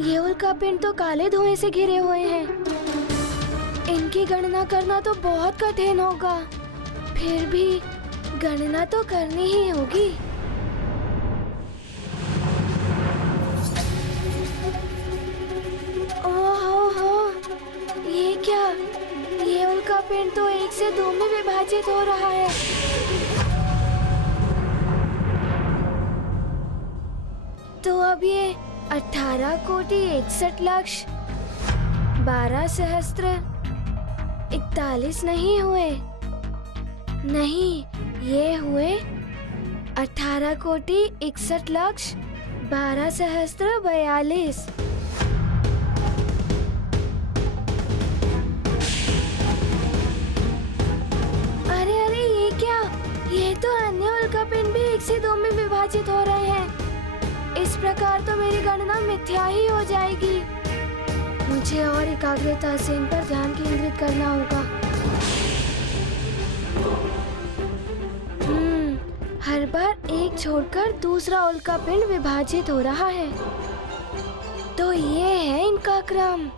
ये उल्कापिंड तो काले धुएं से घिरे हुए हैं। इनकी गणना करना तो बहुत कठिन होगा। फिर भी गणना तो करनी ही होगी। ओहो, ये क्या? ये उल्कापिंड तो 1 से 2 में विभाजित हो रहा है। तो अब ये 18 कोटि 61 लक्ष 12 सहस्त्र 41 नहीं हुए। नहीं, ये हुए 18 कोटि 61 लक्ष 12 सहस्त्र 42। अरे अरे, ये क्या? ये तो अन्य उल्कापिंड भी 1 से 2 में विभाजित हो रहे हैं। इस प्रकार तो मेरी गणना मिथ्या ही हो जाएगी। मुझे और एकाग्रता से इन पर ध्यान केंद्रित करना होगा। हर बार एक छोड़कर दूसरा उल्कापिंड विभाजित हो रहा है। तो ये है इनका क्रम।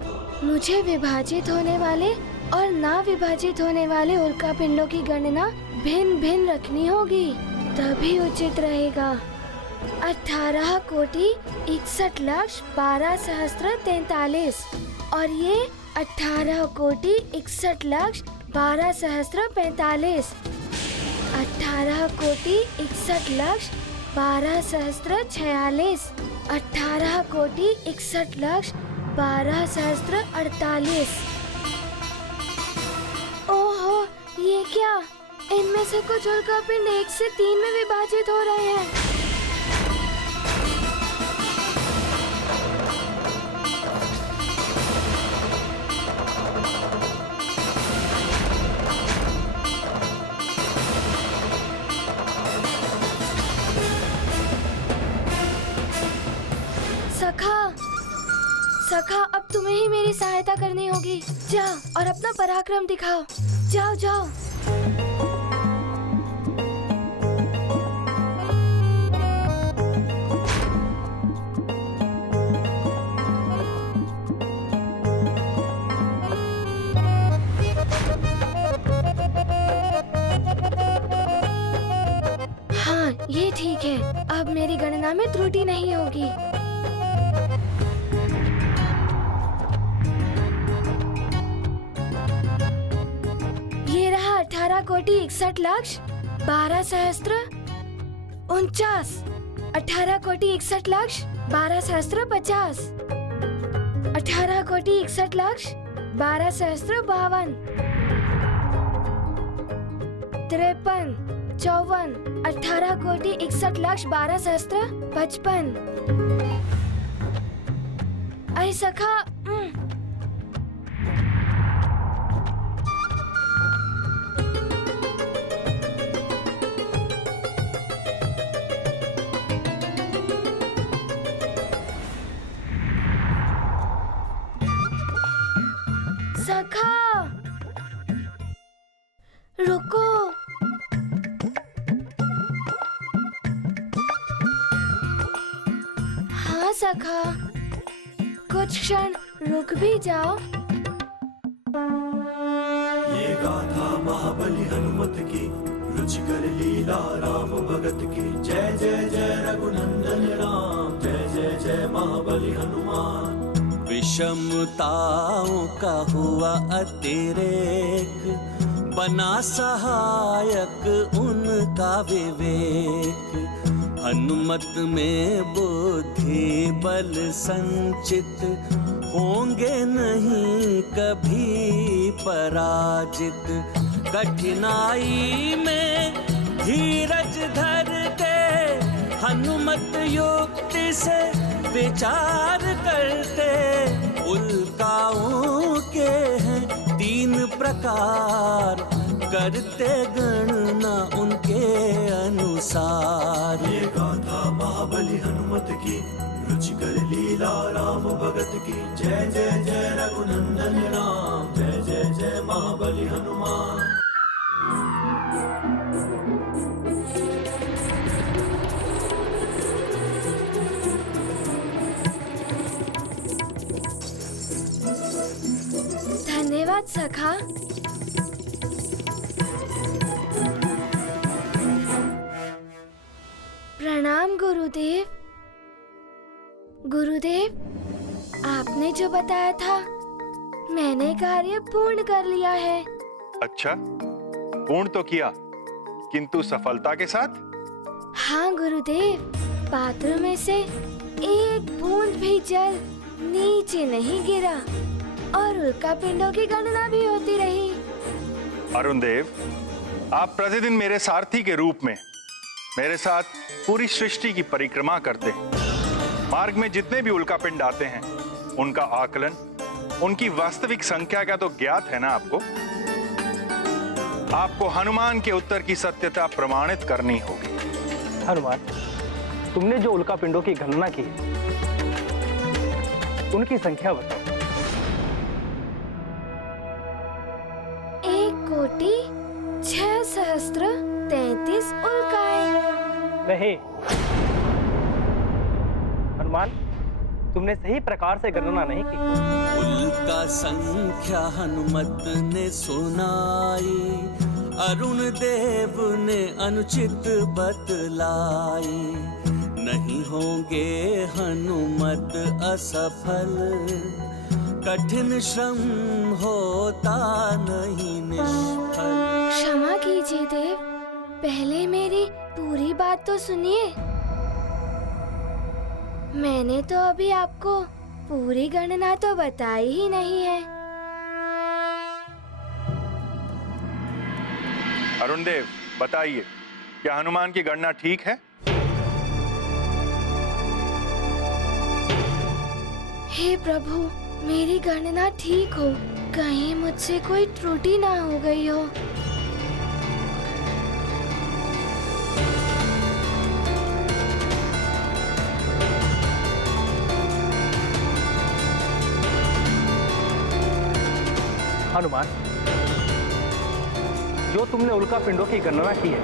मुझे विभाजित होने वाले और ना विभाजित होने वाले उल्कापिंडों की गणना भिन्न भिन्न रखनी होगी, तभी उचित रहेगा। 18 कोटि 61 लक्ष 12 सहस्त्र 43 और ये 18 कोटि 61 लक्ष 12 सहस्त्र 45। 18 कोटि 61 लक्ष 12 सहस्त्र 46। 18 कोटि 61 लक्ष 12 सहस्त्र 48। ओहो, ये क्या? इनमें से कुछ उल्कापिंड 1 से 3 में विभाजित हो रहे हैं। सखा, अब तुम्हें ही मेरी सहायता करनी होगी। जाओ और अपना पराक्रम दिखाओ। जाओ जाओ। हाँ, ये ठीक है। अब मेरी गणना में त्रुटि नहीं होगी। ये रहा 18 कोटि 61 लक्ष 12 सहस्त्र 49। 18 कोटि 61 लक्ष 12 सहस्त्र 50। 18 कोटि 61 लक्ष 12 सहस्त्र 52। 53, 54। 18 कोटि 61 लक्ष 12 सहस्त्र 55। अरे सखा, सखा रुको। हाँ सखा, कुछ क्षण रुक भी जाओ। ये गाथा महाबली हनुमत की, रुचिकर लीला राम भगत की। जय जय जय रघुनंदन राम, जय जय जय महाबली हनुमान। विषमताओं का हुआ अतिरेक, बना सहायक उनका विवेक। हनुमत में बुद्धि बल संचित, होंगे नहीं कभी पराजित। कठिनाई में धीरज धर के, हनुमत युक्ति से विचार करते। उल्काओं के हैं 3 प्रकार, करते गणना उनके अनुसार। ये गाथा महाबली हनुमत की, रुचिकर लीला राम भगत की। जय जय जय रघुनंदन राम, जय जय जय महाबली हनुमान। धन्यवाद सखा। प्रणाम गुरुदेव। गुरुदेव, आपने जो बताया था मैंने कार्य पूर्ण कर लिया है। अच्छा, पूर्ण तो किया, किंतु सफलता के साथ? हाँ गुरुदेव, पात्र में से एक बूंद भी जल नीचे नहीं गिरा और उल्का पिंडों की गणना भी होती रही। अरुण देव, आप प्रतिदिन मेरे सारथी के रूप में मेरे साथ पूरी सृष्टि की परिक्रमा करते हैं। मार्ग में जितने भी उल्का पिंड आते हैं उनका आकलन, उनकी वास्तविक संख्या का तो ज्ञात है ना आपको? आपको हनुमान के उत्तर की सत्यता प्रमाणित करनी होगी। हनुमान, तुमने जो उल्का पिंडों की गणना की उनकी संख्या बताओ। 1,06,33 उल्काएं। नहीं हनुमान, तुमने सही प्रकार से गणना नहीं की। उल्का संख्या हनुमत ने सुनाई, अरुण देव ने अनुचित बतलाई। नहीं होंगे हनुमत असफल, कठिन श्रम होता नहीं निष्फल। क्षमा कीजिए देव, पहले मेरी पूरी बात तो सुनिए। मैंने तो अभी आपको पूरी गणना तो बताई ही नहीं है। अरुण देव, बताइए, क्या हनुमान की गणना ठीक है? हे प्रभु, मेरी गणना ठीक हो, कहीं मुझसे कोई त्रुटि ना हो गई हो। हनुमान, जो तुमने उल्का पिंडों की गणना की है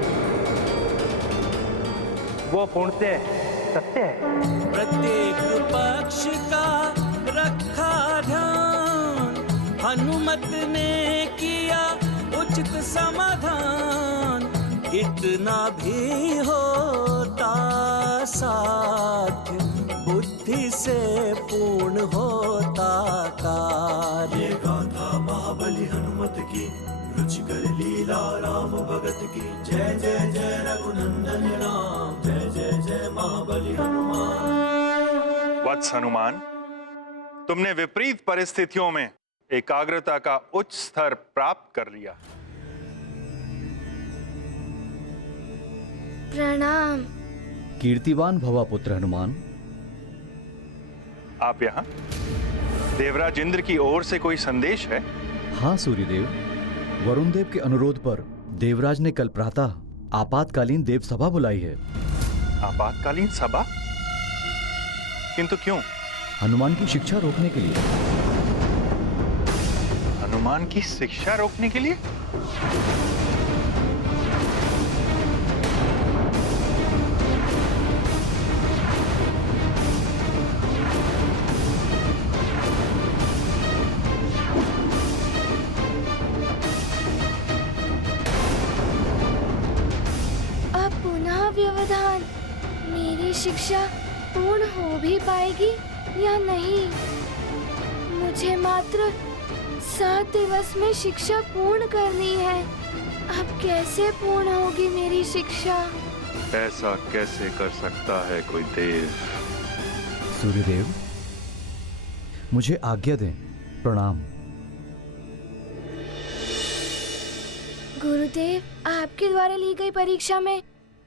वो पूर्णतः सत्य है। प्रत्येक पक्ष का रखा ध्यान, हनुमत ने किया उचित समाधान। इतना भी होता साध्य, बुद्धि से पूर्ण होता कार्य। ये गाथा महाबली हनुमत की, रुचिकर लीला राम भगत की। जय जय जय रघुनंदन राम, जय जय जय महाबली हनुमान। वत्स हनुमान, तुमने विपरीत परिस्थितियों में एकाग्रता का उच्च स्तर प्राप्त कर लिया। प्रणाम। कीर्तिवान भवा पुत्र हनुमान। आप यहाँ? देवराज इंद्र की ओर से कोई संदेश है? हाँ सूर्यदेव, वरुण देव के अनुरोध पर देवराज ने कल प्रातः आपातकालीन देव सभा बुलाई है। आपातकालीन सभा? किंतु क्यों? हनुमान की शिक्षा रोकने के लिए। हनुमान की शिक्षा रोकने के लिए? अब पुनः व्यवधान, मेरी शिक्षा पूर्ण हो भी पाएगी या नहीं? मुझे मात्र 7 दिवस में शिक्षा पूर्ण करनी है। अब कैसे पूर्ण होगी मेरी शिक्षा? ऐसा कैसे कर सकता है कोई देव? सूर्यदेव, मुझे आज्ञा दें। प्रणाम। गुरुदेव, आपके द्वारा ली गई परीक्षा में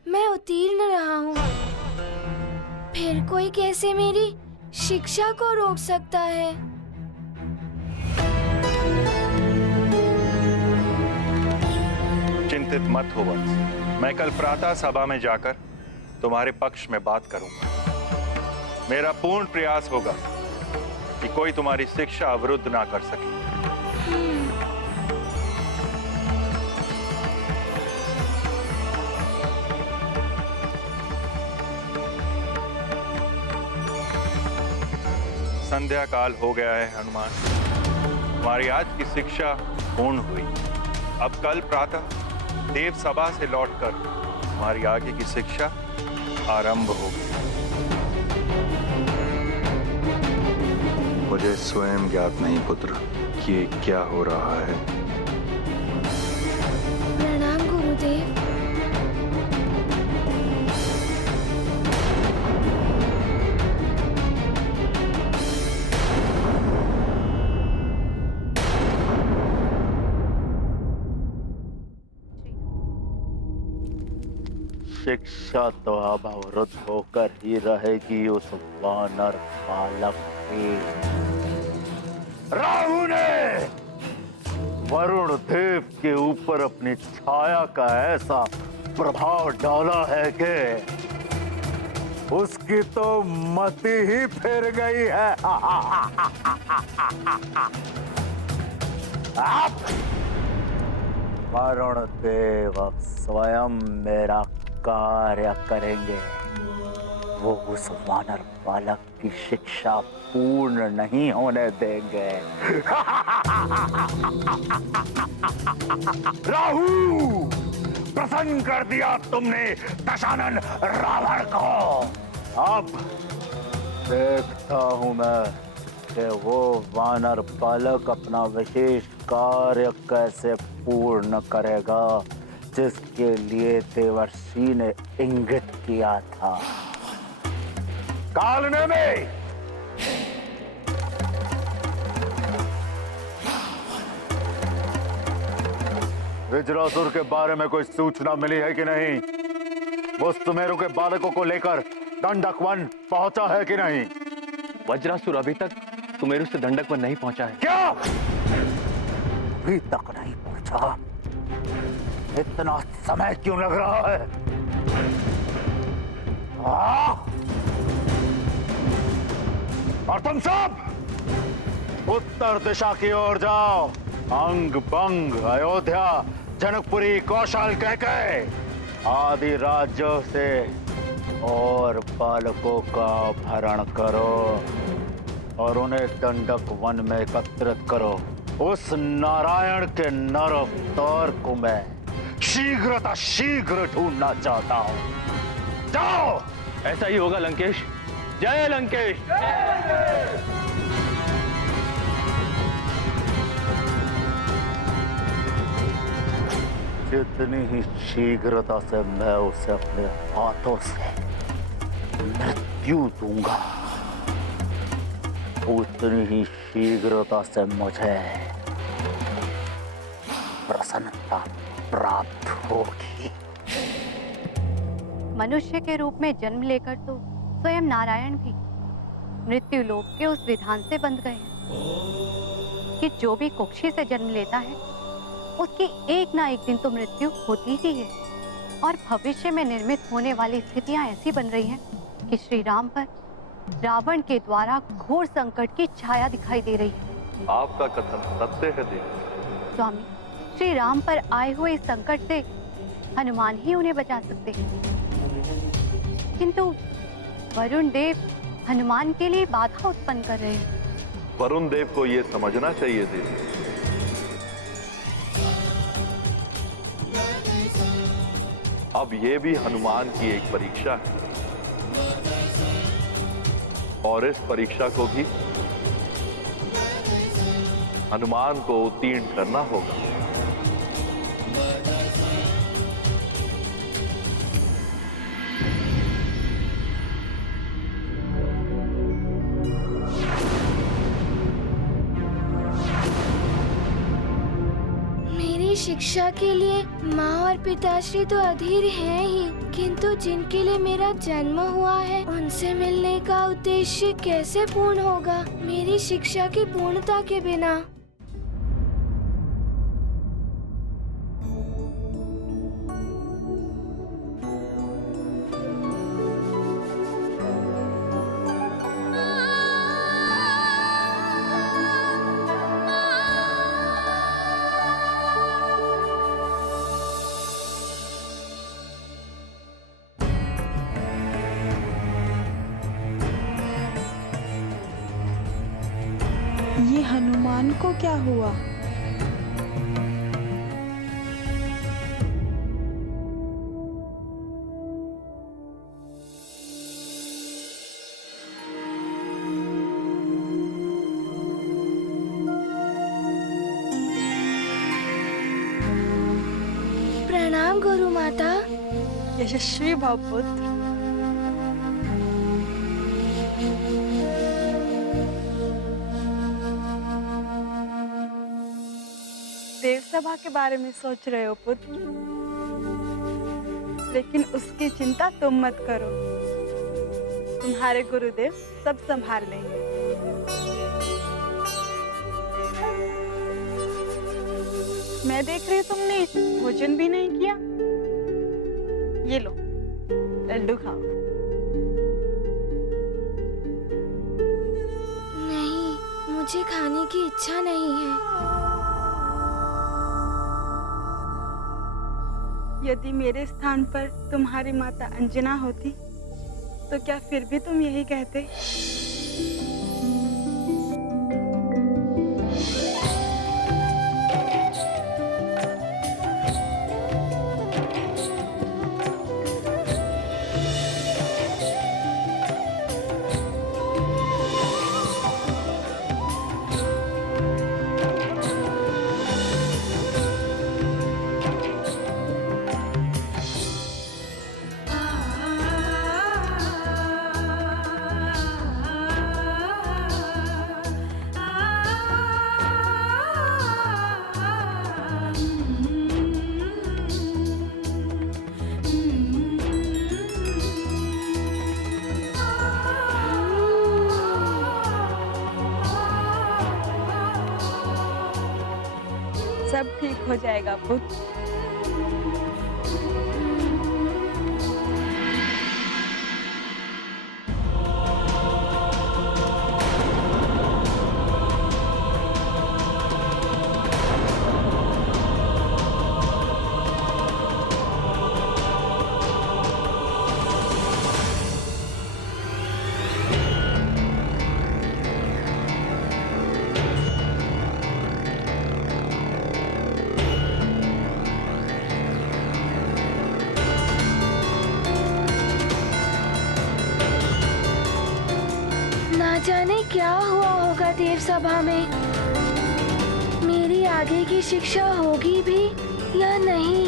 मैं उत्तीर्ण रहा हूँ। फिर कोई कैसे मेरी शिक्षा को रोक सकता है? चिंतित मत हो वत्स, मैं कल प्रातः सभा में जाकर तुम्हारे पक्ष में बात करूंगा। मेरा पूर्ण प्रयास होगा कि कोई तुम्हारी शिक्षा अवरुद्ध ना कर सके। संध्या काल हो गया है हनुमान। हमारी आज की शिक्षा पूर्ण हुई। अब कल प्रातः देव सभा से लौटकर हमारी आगे की शिक्षा आरंभ होगी। मुझे स्वयं ज्ञात नहीं पुत्र कि ये क्या हो रहा है। प्रणाम गुरुदेव। शिक्षा तो अब अवरुद्ध होकर ही रहेगी उस वानर बालक की। राहु ने वरुण देव के ऊपर अपनी छाया का ऐसा प्रभाव डाला है कि उसकी तो मति ही फिर गई है। अब वरुण देव अब स्वयं मेरा कार्य करेंगे। वो उस वानर बालक की शिक्षा पूर्ण नहीं होने देंगे। राहु, प्रसन्न कर दिया तुमने दशानन रावण को। अब देखता हूं मैं कि वो वानर बालक अपना विशेष कार्य कैसे पूर्ण करेगा जिसके लिए देवर्षि ने इंगित किया था। कालने में वज्रासुर के बारे में कोई सूचना मिली है कि नहीं? वो सुमेरु के बालकों को लेकर दंडक वन पहुंचा है कि नहीं? वज्रासुर अभी तक सुमेरु से दंडक वन नहीं पहुंचा है। क्या अभी तक नहीं पहुंचा? इतना समय क्यों लग रहा है? और तुम सब उत्तर दिशा की ओर जाओ। अंग बंग, अयोध्या, जनकपुरी, कौशल कहके आदि राज्यों से और बालकों का अपहरण करो और उन्हें दंडक वन में एकत्रित करो। उस नारायण के नर अवतार को मैं शीघ्र ढूंढना चाहता हूं। जाओ। ऐसा ही होगा लंकेश। जय लंकेश। जितनी ही शीघ्रता से मैं उसे अपने हाथों से मृत्यु दूंगा, उतनी ही शीघ्रता से मुझे प्रसन्नता प्राप्त होगी। मनुष्य के रूप में जन्म लेकर तो स्वयं नारायण भी मृत्यु लोक के उस विधान से बंध गए हैं कि जो भी कुक्षी से जन्म लेता है उसकी एक ना एक दिन तो मृत्यु होती ही है। और भविष्य में निर्मित होने वाली स्थितियां ऐसी बन रही हैं कि श्री राम पर रावण के द्वारा घोर संकट की छाया दिखाई दे रही है। आपका कथन सत्य है देवी। स्वामी, श्री राम पर आए हुए इस संकट से हनुमान ही उन्हें बचा सकते हैं, किंतु वरुण देव हनुमान के लिए बाधा उत्पन्न कर रहे हैं। वरुण देव को यह समझना चाहिए देवी, अब ये भी हनुमान की एक परीक्षा है और इस परीक्षा को भी हनुमान को उत्तीर्ण करना होगा। शिक्षा के लिए माँ और पिताश्री तो अधीर हैं ही, किंतु जिनके लिए मेरा जन्म हुआ है उनसे मिलने का उद्देश्य कैसे पूर्ण होगा मेरी शिक्षा की पूर्णता के बिना। हनुमान को क्या हुआ? प्रणाम गुरु माता। यशस्वी भव पुत्र। देव सभा के बारे में सोच रहे हो पुत्र, लेकिन उसकी चिंता तुम मत करो, तुम्हारे गुरुदेव सब संभाल लेंगे। मैं देख रही हूँ तुमने भोजन भी नहीं किया। ये लो लड्डू खाओ। नहीं, मुझे खाने की इच्छा नहीं है। यदि मेरे स्थान पर तुम्हारी माता अंजना होती तो क्या फिर भी तुम यही कहते? सब ठीक हो जाएगा पुत्र। ना जाने क्या हुआ होगा देव सभा में। मेरी आगे की शिक्षा होगी भी या नहीं।